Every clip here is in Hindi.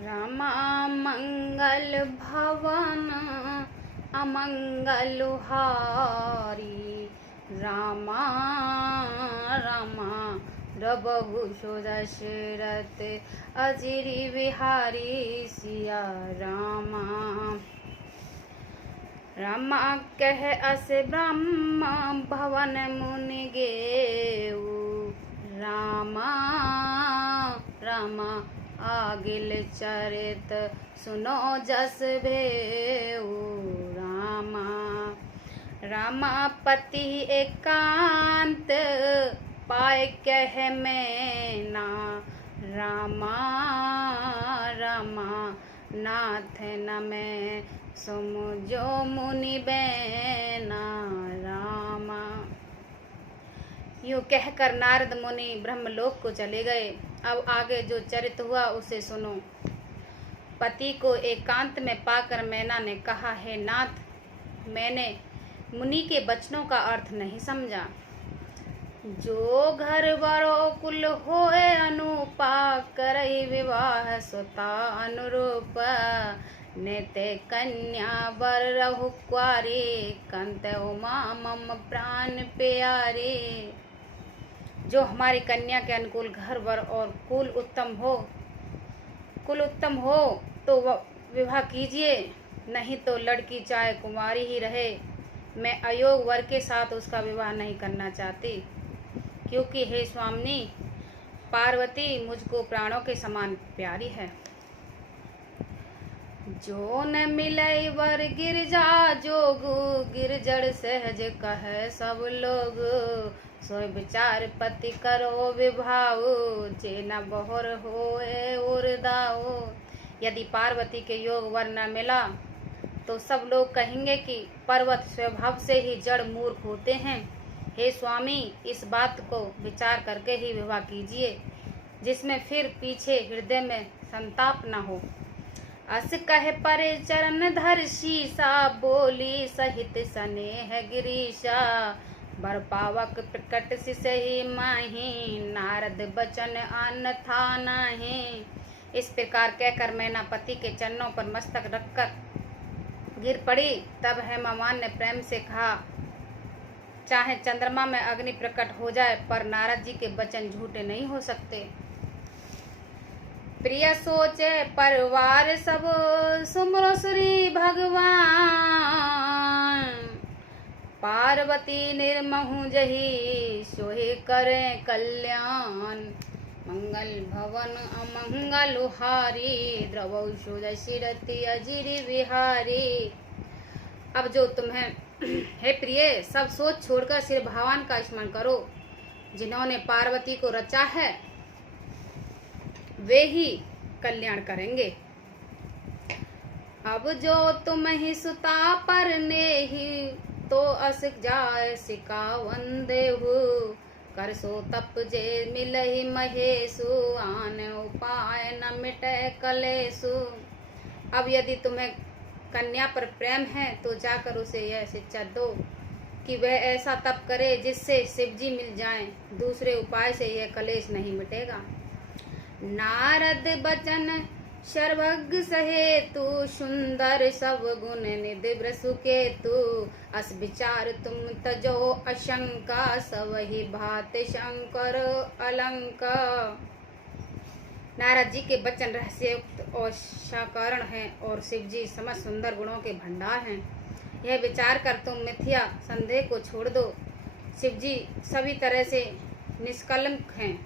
रामा मंगल भवन अमंगल हारी। रामा रामा रबहु सो दशरथ अजिरि बिहारी। सिया रामा रामा कह अस ब्रह्म भवन मुनि गेऊ। रामा रामा आगिल चरित सुनो जस भेऊ। रामा रामा पति एकांत पाए कह मैना। रामा रामा नाथ न मैं सुम जो मुनि बैना। रामा यूं कहकर नारद मुनि ब्रह्मलोक को चले गए। अब आगे जो चरित हुआ उसे सुनो। पति को एकांत में पाकर मैना ने कहा, हे नाथ, मैंने मुनि के वचनों का अर्थ नहीं समझा। जो घर बरो कुल होए अनुपा करई विवाह सुता अनुरूप। नेते कन्या बर रहु क्वारी कंत उमा मम प्राण प्यारे। जो हमारी कन्या के अनुकूल घर वर और कुल उत्तम हो तो विवाह कीजिए, नहीं तो लड़की चाहे कुमारी ही रहे। मैं अयोग्य वर के साथ उसका विवाह नहीं करना चाहती, क्योंकि हे स्वामिनी, पार्वती मुझको प्राणों के समान प्यारी है। जो न मिले वर गिरजा जोगु गिरजड़ सहज कहे सब लोग। सोई विचार पति करो विभाव जे न बहुर होए उर्दाओ। यदि पार्वती के योग वर न मिला तो सब लोग कहेंगे कि पर्वत स्वभाव से ही जड़ मूर्ख होते हैं। हे स्वामी, इस बात को विचार करके ही विवाह कीजिए, जिसमें फिर पीछे हृदय में संताप न हो। अस कह परे चरण धर शीसा बोली सहित स्नेह गिरीशा। बर पावक प्रकट सिसही माही नारद बचन अन्न था नहीं। इस प्रकार कहकर मैना पति के चरणों पर मस्तक रखकर गिर पड़ी। तब हेममान ने प्रेम से कहा, चाहे चंद्रमा में अग्नि प्रकट हो जाए पर नारद जी के वचन झूठे नहीं हो सकते। प्रिय सोचे परिवार सब सुमरो श्री भगवान। पार्वती निर्महु जही सोहे करे कल्याण। मंगल भवन अमंगल हारी द्रवौ सो दशरथ अजिरि बिहारी। अब जो तुम्हें हे प्रिय, सब सोच छोड़कर श्री भगवान का स्मरण करो, जिन्होंने पार्वती को रचा है, वे ही कल्याण करेंगे। अब जो तुम ही सुता पर ने ही तो अस जाय सिकावन देहु। कर सो तप जे मिलहि महेशु आन उपाय न मिटे कलेशु। अब यदि तुम्हें कन्या पर प्रेम है तो जाकर उसे यह शिक्षा दो कि वह ऐसा तप करे जिससे शिवजी मिल जाएं। दूसरे उपाय से यह कलेश नहीं मिटेगा। नारद बचन सर्वज्ञ सहेतु सुंदर सब गुण निधि वृषुकेतु। अस विचार तुम तजो अशंका सवहि भात शंकर अलंका। नारद जी के वचन रहस्ययुक्त और साकारण हैं और शिवजी समस्त सुंदर गुणों के भंडार हैं। यह विचार कर तुम मिथ्या संदेह को छोड़ दो। शिवजी सभी तरह से निष्कलंक हैं।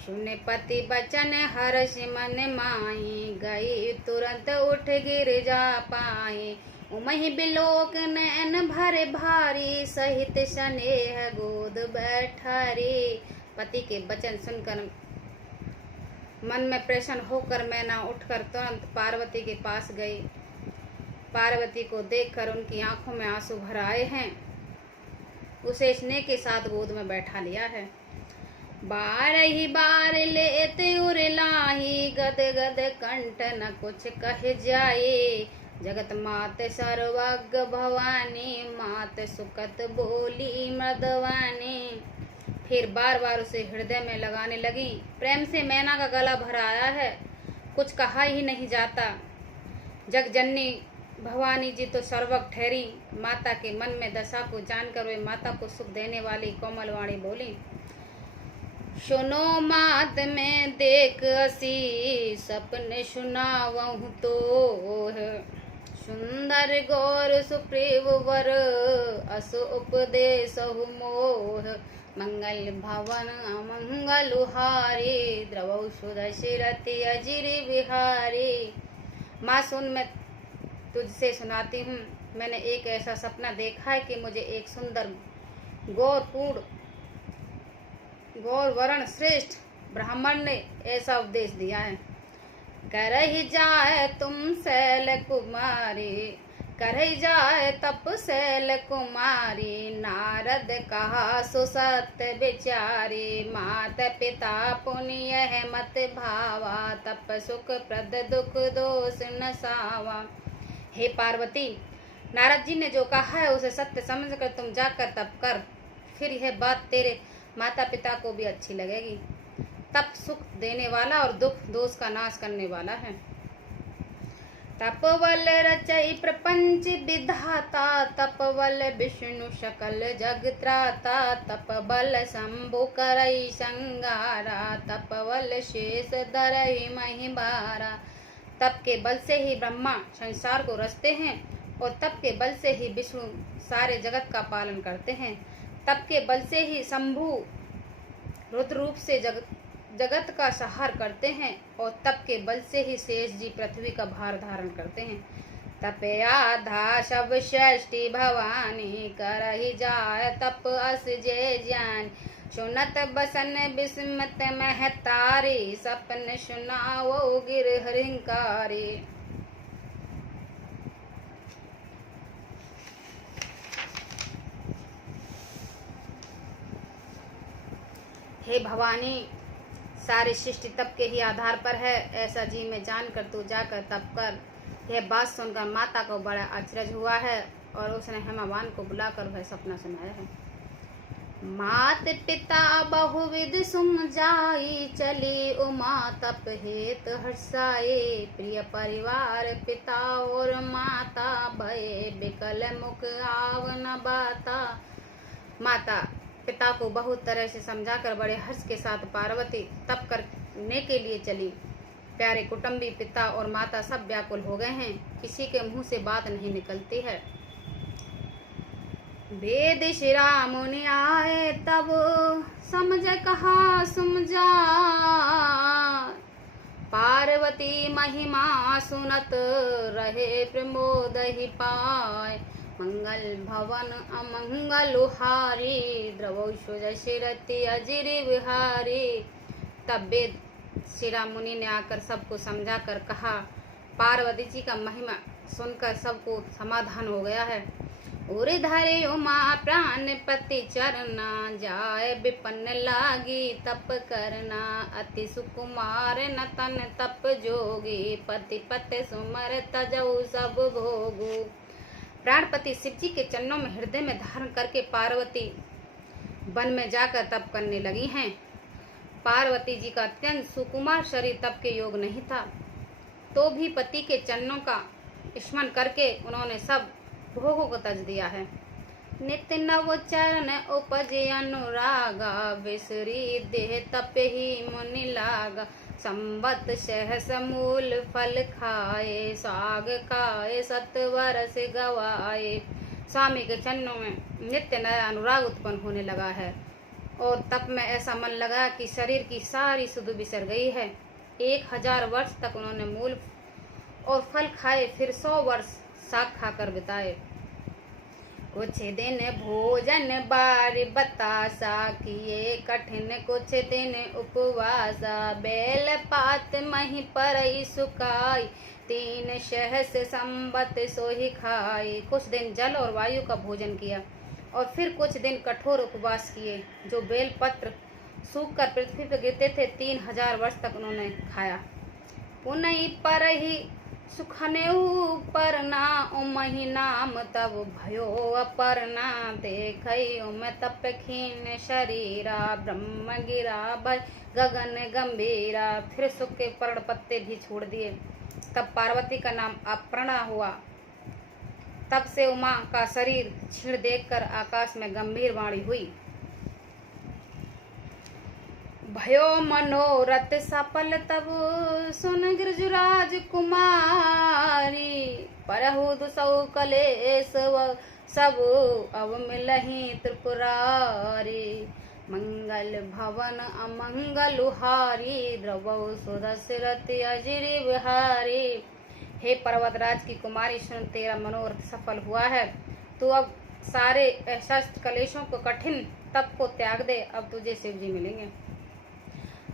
सुने पति बचन हर्ष मन माही गई तुरंत उठ गिर जा पाए। उमहि बिलोक नैन भरे भारी सहित स्नेह गोद बैठारी। पति के वचन सुनकर मन में प्रसन्न होकर मैना उठकर तुरंत पार्वती के पास गई। पार्वती को देखकर उनकी आंखों में आंसू भर आए हैं। उसे स्नेह के साथ गोद में बैठा लिया है। बार ही बार लेते उरलाही गद गद कंठ न कुछ कह जाए। जगत मात सर्वज्ञ भवानी मात सुकत बोली मृदवानी। फिर बार बार उसे हृदय में लगाने लगी। प्रेम से मैना का गला भर आया है। कुछ कहा ही नहीं जाता। जगजननी भवानी जी तो सर्वज्ञ ठहरी। माता के मन में दशा को जानकर वे माता को सुख देने वाली कोमल वाणी बोली, सुनो मात में देख असी सपने सुनावहु तो, सुंदर गौर सुप्रीव वर अस उपदेशहु मोह, मंगल भवन अमंगल हारी द्रवौ सुदशरथि अजिर बिहारी। माँ सुन, मैं तुझसे सुनाती हूँ। मैंने एक ऐसा सपना देखा है कि मुझे एक सुंदर गौर वर्ण श्रेष्ठ ब्राह्मण ने ऐसा उपदेश दिया है, करहि जाए तुम शैल कुमारी, करहि जाए तप शैल कुमारी, नारद कहा सो सत्य विचारी, मात पिता पुण्य मत भावा, तप सुख प्रद दुख दोष न सावा। हे पार्वती, नारद जी ने जो कहा है उसे सत्य समझकर तुम जाकर तप कर, फिर यह बात तेरे माता पिता को भी अच्छी लगेगी। तप सुख देने वाला और दुख दोष का नाश करने वाला है। तपवल रचई प्रपंच विधाता, तपवल विष्णु सकल जग त्राता, तपबल शंभु करई संगारा, तपवल शेष धरई महिबारा। तप के बल से ही ब्रह्मा संसार को रचते हैं और तप के बल से ही विष्णु सारे जगत का पालन करते हैं। तप के बल से ही शंभु रुद्र रूप से जगत का संहार करते हैं और तप के बल से ही शेष जी पृथ्वी का भार धारण करते हैं। तपयाधा शब षष्ठी भवानी, करहि जाय तप अस जय ज्ञान, सुनत बसन बिस्मत महतारी, सपन सुनावो गिर हरिंकारी। हे भवानी, सारी सृष्टि तप के ही आधार पर है, ऐसा जी में जानकर तू जाकर तप कर। यह बात सुनकर माता को बड़ा आश्चर्य हुआ है और उसने हेमावान को बुलाकर वह सपना सुनाया है। मात पिता बहुविध सुमझाई, चली उमा तप हेत हर्षाए, प्रिय परिवार पिता और माता, भये बिकल मुख आव न बाता। माता पिता को बहुत तरह से समझाकर बड़े हर्ष के साथ पार्वती तप करने के लिए चली। प्यारे कुटुंबी पिता और माता सब व्याकुल हो गए हैं, किसी के मुंह से बात नहीं निकलती है। वेद शिरा मुनि आए तब समझ कहा समझा, पार्वती महिमा सुनत रहे प्रमोद ही पाए, मंगल भवन अमंगल हारी, द्रवौ सुदशरथि अजिर बिहारी। तब वेद शिरा मुनि ने आकर सबको समझा कर कहा। पार्वती जी का महिमा सुनकर सबको समाधान हो गया है। उर धरे उमा प्राण पति चरना, जाय विपन्न लागी तप करना, अति सुकुमार नतन तप जोगी, पति पति सुमर तजऊ सब भोगू। प्राणपति शिवजी के चरणों में हृदय में धारण करके पार्वती वन में जाकर तप करने लगी हैं। पार्वती जी का अत्यंत सुकुमार शरीर तप के योग नहीं था, तो भी पति के चरणों का स्मरण करके उन्होंने सब भोगों को तज दिया है। नित्य नव चरण उपजे अनुरागा, विसरी देह तप ही मुनि लागा, संवत सहस मूल फल खाए, साग खाए सत वर्ष गवाए। स्वामी के चरणों में नित्य नया अनुराग उत्पन्न होने लगा है और तप में ऐसा मन लगा कि शरीर की सारी सुध बिसर गई है। 1000 वर्ष तक उन्होंने मूल और फल खाए, फिर 100 वर्ष साग खाकर बिताए। कुछ दिन भोजन बार बतासा किए, कठिन कुछ दिन उपवासा, बेल पात मही पर सुखाई, 3 सहस संबत सोही खाई। कुछ दिन जल और वायु का भोजन किया और फिर कुछ दिन कठोर उपवास किए। जो बेल पत्र सूख कर पृथ्वी पर गिरते थे 3000 वर्ष तक उन्होंने खाया। पुनः पर ही सुखनेऊ परना उमहि नाम तब भयो अपर्णा देखई उम तप खीन शरीरा ब्रह्म गिरा भय गगन गंभीरा। फिर सुख के पर्ण पत्ते भी छोड़ दिए। तब पार्वती का नाम अपर्णा हुआ। तब से उमा का शरीर क्षीण देखकर आकाश में गंभीर वाणी हुई। भयो मनोरथ सफल तब सुन गिरजुराज कुमारी। परहु दुसौ कलेश सब अब मिलहि त्रिपुरारी। मंगल भवन अमंगल हारी द्रवौ सुदशरथ अजिरि बिहारी। हे पर्वतराज की कुमारी सुन, तेरा मनोरथ सफल हुआ है। तू अब सारे अशस्त्र कलेशों को कठिन तप को त्याग दे। अब तुझे शिव जी मिलेंगे।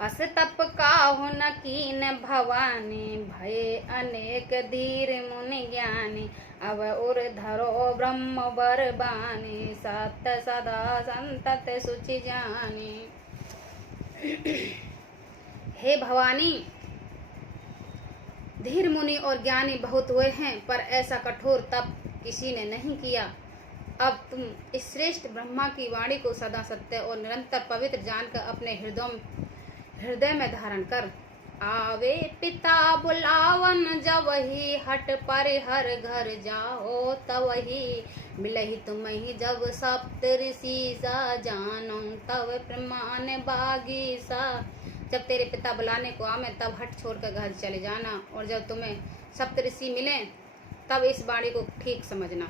अस तप काहु न कीन भवानी भय अनेक धीर मुनि ज्ञानी। अब उर धरो ब्रह्म बर बानी सत सदा संतत सुचि जानी। हे भवानी, धीर मुनि और ज्ञानी बहुत हुए हैं, पर ऐसा कठोर तप किसी ने नहीं किया। अब तुम इस श्रेष्ठ ब्रह्मा की वाणी को सदा सत्य और निरंतर पवित्र जानकर अपने हृदय में धारण कर। आवे पिता बुलावन जवही हट पर हर घर जाओ तवही। मिलहि तुम्हि जब सप्त ऋषि सा जानो तव प्रमाण बागी सा। जब तेरे पिता बुलाने को आवे तब हट छोड़कर घर चले जाना, और जब तुम्हें सप्त ऋषि मिले तब इस वाणी को ठीक समझना।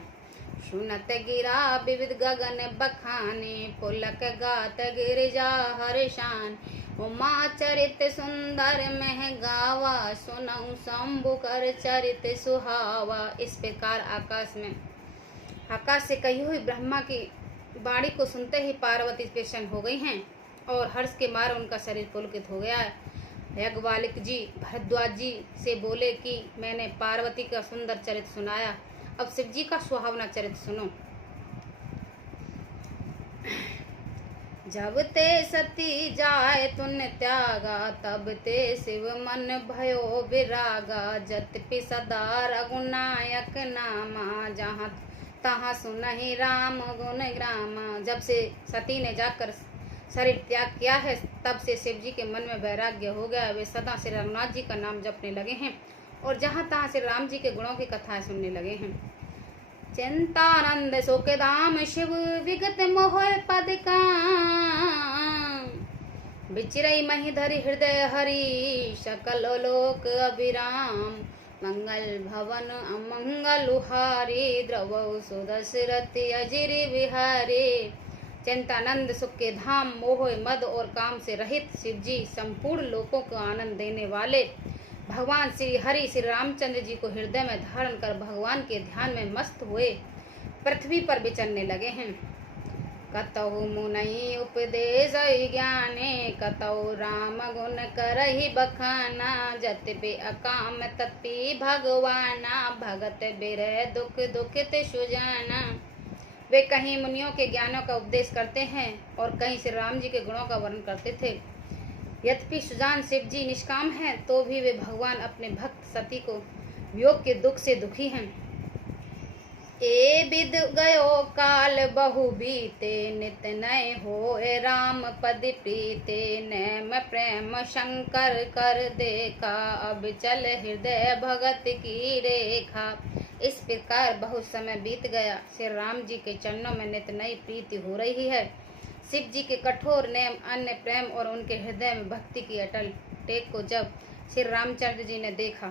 सुनत गिरा विविध गगन बखाने पुलक गात गिरिजा हर्षान। उमा चरित सुंदर मह गावा सुनऊ शंभु कर चरित सुहावा। इस प्रकार आकाश से कही हुई ब्रह्मा की वाणी को सुनते ही पार्वती प्रसन्न हो गई हैं और हर्ष के मारे उनका शरीर पुलकित हो गया है। याज्ञवल्क्य जी भरद्वाज जी से बोले कि मैंने पार्वती का सुंदर चरित्र सुनाया, अब शिव जी का सुहावना चरित्र सुनो। जब ते सती जाए तुन त्यागा तब ते शिव मन भयो विरागा। जतपि सदा रघुनायक नामा जहाँ तहाँ सुनहि राम गुण ग्रामा। जब से सती ने जाकर शरीर त्याग किया है तब से शिव जी के मन में वैराग्य हो गया। वे सदा श्री रघुनाथ जी का नाम जपने लगे हैं और जहाँ तहाँ श्री राम जी के गुणों की कथाएं सुनने लगे हैं। चिंतानंद सुख धाम शिव विगत मोह पद का। विचरई मही धरि हृदय हरि सकल लोक अभिराम। मंगल भवन अमंगल हारी द्रवौ सुदशरथ अजिरि बिहारी। चिंतानंद सुख के धाम मोह मद और काम से रहित शिव जी संपूर्ण लोकों को आनंद देने वाले भगवान श्री हरि श्री रामचंद्र जी को हृदय में धारण कर भगवान के ध्यान में मस्त हुए पृथ्वी पर विचरने लगे हैं। कतहु मुनि उपदेश ज्ञाने कतहु राम गुण करहि बखाना। जतपि अकाम तत्पि भगवाना भगत बिरह दुख दुखित सुजाना। वे कहीं मुनियों के ज्ञानों का उपदेश करते हैं और कहीं श्री राम जी के गुणों का वर्णन करते थे। यद्यपि सुजान शिव जी निष्काम हैं तो भी वे भगवान अपने भक्त सती को वियोग के दुख से दुखी हैं। ए विद गयो काल बहु बीते नित नय होए राम पद प्रीते। नैम प्रेम शंकर कर देखा अब चल हृदय भगत की रेखा। इस प्रकार बहुत समय बीत गया। श्री राम जी के चरणों में नित नई प्रीति हो रही है। शिव जी के कठोर नेम अन्य प्रेम और उनके हृदय में भक्ति की अटल टेक को जब श्री रामचंद्र जी ने देखा।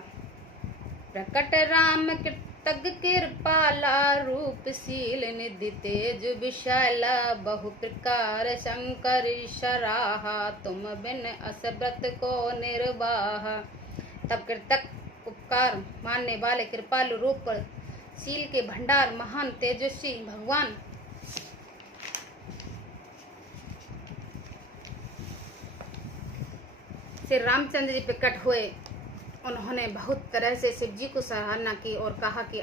प्रकट राम कृतज्ञ कृपाला रूपशील निधि तेज विशाला। बहु प्रकार शंकर सराहा तुम बिन असव्रत को निर्वाह। तब कृतज्ञ उपकार मानने वाले कृपालु रूप पर शील के भंडार महान तेजस्वी भगवान श्री रामचंद्र जी प्रकट हुए। उन्होंने बहुत तरह से शिव जी को सराहना की और कहा कि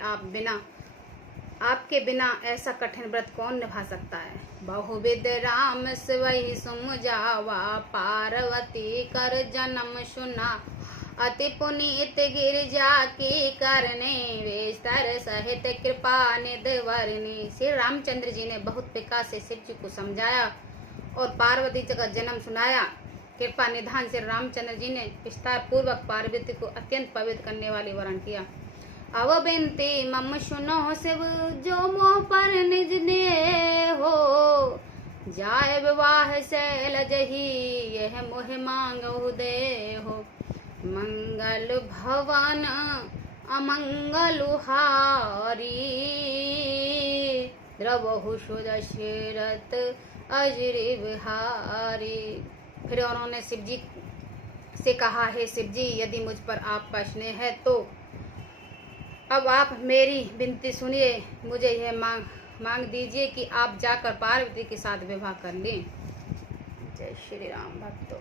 आपके बिना ऐसा कठिन व्रत कौन निभा सकता है। बहुविध राम स्वहि सुम जावा पार्वती कर जन्म सुना। अति पुनीत गिरिजा की करने विस्तर सहित कृपा निधवरणी। श्री रामचंद्र जी ने बहुत प्रकार से शिव जी को समझाया और पार्वती जी का जन्म सुनाया। कृपा निधान श्री रामचंद्र जी ने विस्तार पूर्वक पार्वती को अत्यंत पवित्र करने वाली वर्ण किया। अब बिनती मम सुनो शिव जो मोह पर निज ने हो, जाय विवाह शैलज ही यह मोह मांगो दे हो। मंगल भवन अमंगल हारी, द्रवहु सुदशरथ अजरि बिहारी। फिर उन्होंने शिव जी से कहा, हे शिव जी, यदि मुझ पर आपका स्नेह है तो अब आप मेरी विनती सुनिए, मुझे यह मांग दीजिए कि आप जाकर पार्वती के साथ विवाह कर लें। जय श्री राम भक्तों।